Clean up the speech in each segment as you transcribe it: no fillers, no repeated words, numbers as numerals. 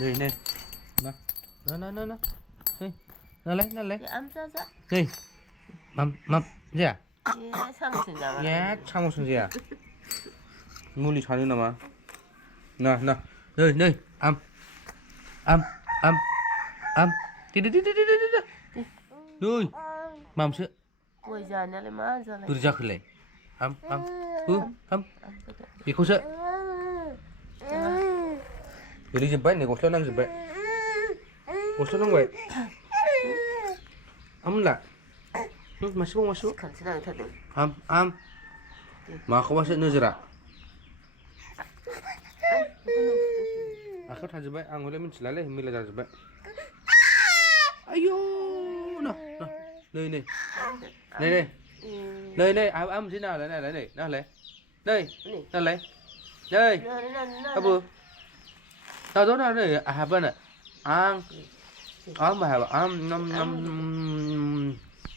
Đây này, nó, đây, nó lấy, 암자자. đây, 맘, gì à? 예, 사무실장. 야, 참 무슨 지야? 물리 자는 나마. 나, 네, 암, 디디디디디디디. 네, 맘스, 뭐 자냐래 마자래. 부르자 그래. 암, 이코서. 우리 집 배, 내 고슬 난 집 배. 고슬 난 배. 암라. 마시고. 간지나게 타대. 암. 마코 와서 늦으라. 아까 타지바 안 올려면 지랄래 힘밀려 자지바. 아유, 나. 네. Am thế nào này, đây, nào lấy. Đây, nào lấy. Đây. Abu. Tao đó đây, à bên này. Ăn. Mà ăn năm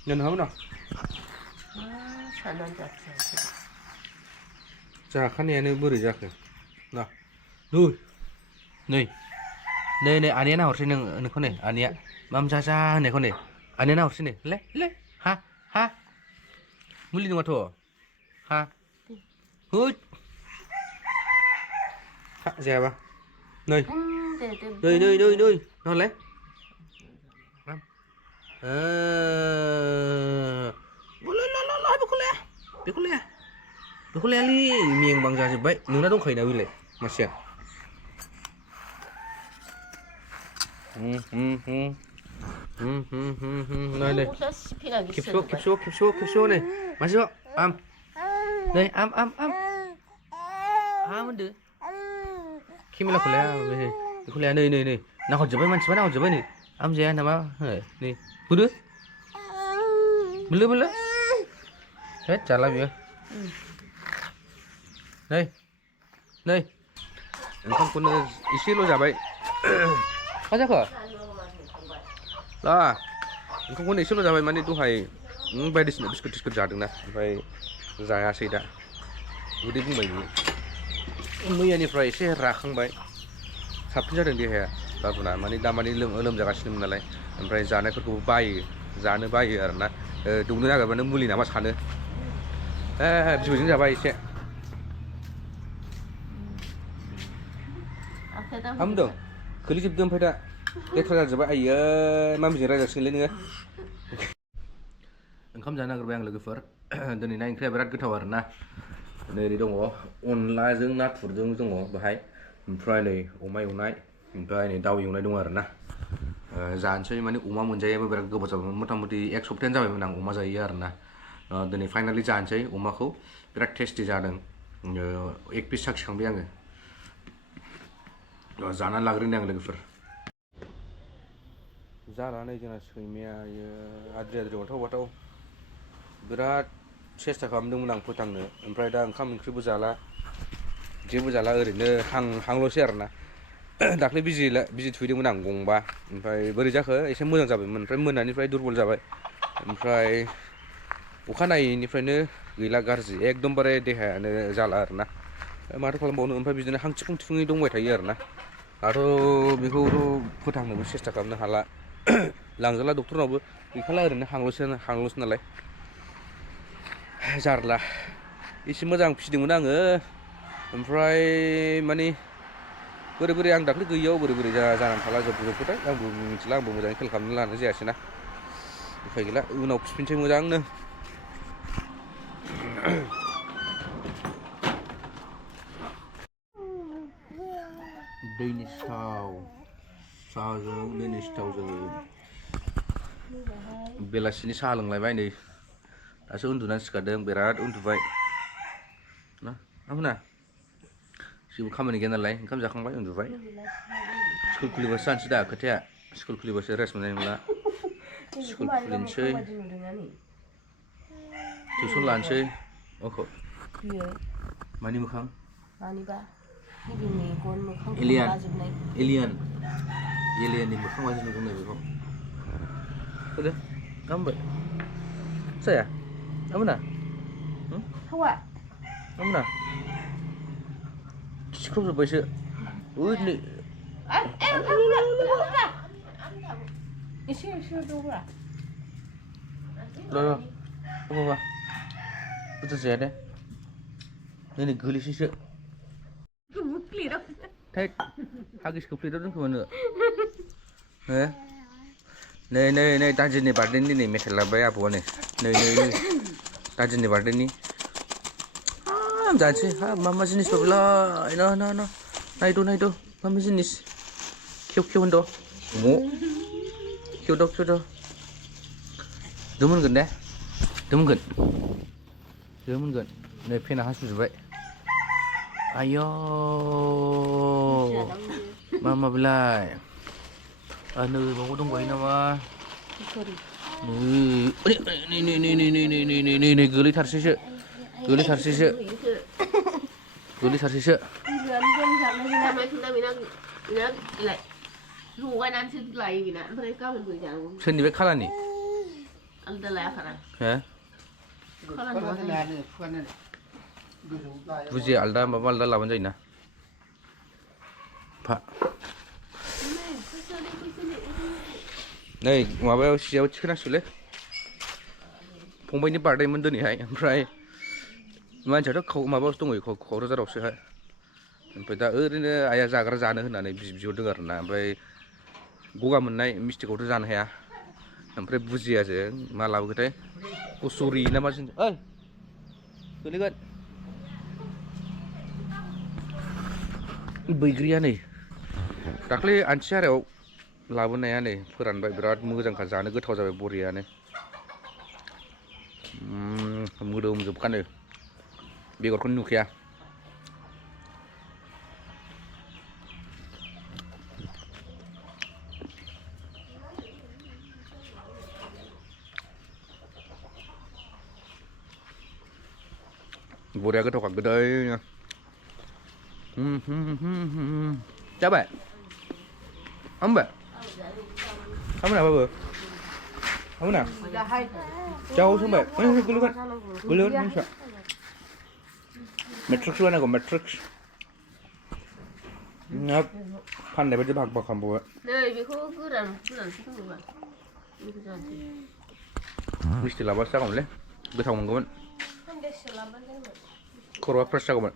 nhân hấu nào. 자, 칸이에는 버리자 그. 나. 누이. 네, 아니야 나 어르신은 거네. 아니야. 맘자자 네 거네. 아니야 나 어르신네. 레. 하. 물리는 거 같아. 하. 훗. 하, dè ba. Nơi. Nơi. Nó lấy. Bekulnya li miếng bằng giá vậy, nếu nó không khởi nào đi lại, mà xem. Này. 킵쇼 này, 마시고, 암. 네, 암. 암은데. 키밀라 콜레야, bekulnya 네. 나 혼자 봐, 만지 마, 나 혼자 봐, 네. 암제야, 나마, 네. 부르? Belum. Hết trả lại việc. Đây. Không có ý xí luôn giả vậy. Có chắc hả? Đó. Không có ý xí luôn giả vậy mà đi tôi hay bay đi xin biscuit giả được nè. Phải giải à xí đã. Tôi đi cũng mình. Mới anh phải sẽ ra không vậy. Sắp ra đường đi hè. Tao tuh nah, mani damani lem jaga sini menalai. Oमफ्राय जानायफोरखौ बायो, जानो बायो आरोना. दौनो नागिरबानो मुलि नामा सानो. बिबैजों जाबाय एसे. हामदों? खोलिजोबदों ओमफ्राय दा. लेथ्रा जाजोब्बाय आइयै मामिजों रायजासिगोनलै नोङो. ओंखाम जानो नागिरबाय आं लोगोफोर. दिनैना ओंख्रिया बिराद गोथाव आरोना. नै दङ अनलाजों नाथुरजों दङ बेहाय. ओमफ्राय नै अमा एवनाय, ओमफ्राय नै दाउ एवनाय दङ आरोना. जानोसै माने अमा मोनजायाबो बिराद गोबाव जाबाय मथा-मथि एक सप्तायानो जाबायमोन आं अमा जायो आरोना दिनै फाइनालि जानोसै अमाखौ बिराद टेस्टि जादों एक पिस साखिखांबाय आङो जानानै लाग्रोनि आं लोगोफोर जानानै जोंना सैमाया आद्रि बाथाव बिराद सेस्था खालामदोंमोन आं फोथांनो ओमफ्राय दा ओंखाम ओंख्रिबो जाला जेबो जाला ओरैनो हांल'सै आरोना दाख्लै बिजि थुदोंमोन आं गंबा ओमफ्राय बोरै जाखो एसे मोजां जाबायमोन ओमफ्राय मोनानिफ्राय दुरबल जाबाय ओमफ्राय अखानायैनिफ्रायनो गैला गाज्रि एकदमबारे देहायानो जाला आरोना माथो खालामबावनो ओमफ्राय बिदिनो हां थिफुं दंबाय थायो आरोना दाथ' बेखौथ' फोथांनोबो सेस्था खालामनो हाला लांजाला डक्टरनावबो गैखाला ओरैनो हांल'सो नालाय जारला एसे मोजां फिसिदोंमोन आङो ओमफ्राय माने बोरै आं दाख्लै गैयियाव बोरै जानानै थाला जोबथाय आंबो मिथिला आंबो मोजाङै खेल खालामनो लानाय जायासैना उफाय गैला उनाव फिफिनसै मोजांनो दैनि सिथावजों बेलासिनि साहा लोंलायबाय नै दासो उन्दुनानै सिखारदों बिराद उन्दुबाय ना आंना जेबो खामानि गैया नालाय ओंखाम जाखांबाय उन्दुबाय स्कुल खुलिबासो जानोसै दा खोथाया स्कुल खुलिबासो रेस्ट मोननाय नंला स्कुल खुलिनोसै टिउसन लानोसै अखौ मानि मोखां मानिबा गिबि मेगन मोखां लाजोबनाय एलियाननि मोखां बायदि नुदों नै बेखौ होदो आमबो saya amuna hawa amuna सिख्रबजोब्बायसो ओइ नै एसे एसे दौब्रा र' बाबा बुरजा जाया दे नै नै गोलैसैसो थैद हागिसखौ प्लेटाव दोनखोमानो हो नै नै नै दाजिनि बार्थडेनि दिनै मेथाइ लाबोबाय आबौआ नै नै नै नै दाजिनि बार्थडेनि जानोसै हा मा मा जिनिस दं बेलाय ना ना ना नायद' नायद' मा मा जिनिस खेव खेव होनद' खेवद' खेवद' दोमोनगोन दे दोमोनगोन नै फेना हासुजोब्बाय आय' मा मा बेलाय नै माबा दंबायो नामा नै गोलैथारसैसो लगायनानैसो लायो बेना ओमफ्राय गाबोनबो जानांगौ सोरनि बे खालानि आलदा लायाखाना हो बुजिया आलदा माबा आलदा लाबानो जायोना फा नै माबायाव सियाव थिखोनांसिगौलै फंबायनि बार्थडेमोन दिनैहाय ओमफ्राय मानसियाथ' माबायावसो दंहैयो क'क्राझारावसोहाय ओमफ्राय दा ओरैनो आइया जाग्रा जानो होननानै बिहरदों आरो ना ओमफ्राय गगा मोननाय मिस्टिखौथ' जानो हाया ओमफ्राय बुजियाजों मा लाबोखोथाय कचुरि ना मा जिनिस ओइ गोलैगोन बैग्रिया नै दाख्लै आनथिहारायाव लाबोनाया नै फोरानबाय बिराद मोजांखा जानो गोथाव जाबाय बरियानो मोदोमजोबखानो बेगरखौनो नुखाया बरिया गोथावखा गोदैनो जाबाय हामबाय हामोना बाबु हामोना जाव संबाय गोलैगोन मिन्थिया मेट्रिक्स बानायगौ मेट्रिक्स फाननाय बायदि भाग भाग खालामबावबाय नै बेखौ गोरानसो दङबा बेखौ जानोसै मिस्टि लाबासो जागौमोनलै गोथाव मोनगौमोन खर'आ फ्रेस जागौमोन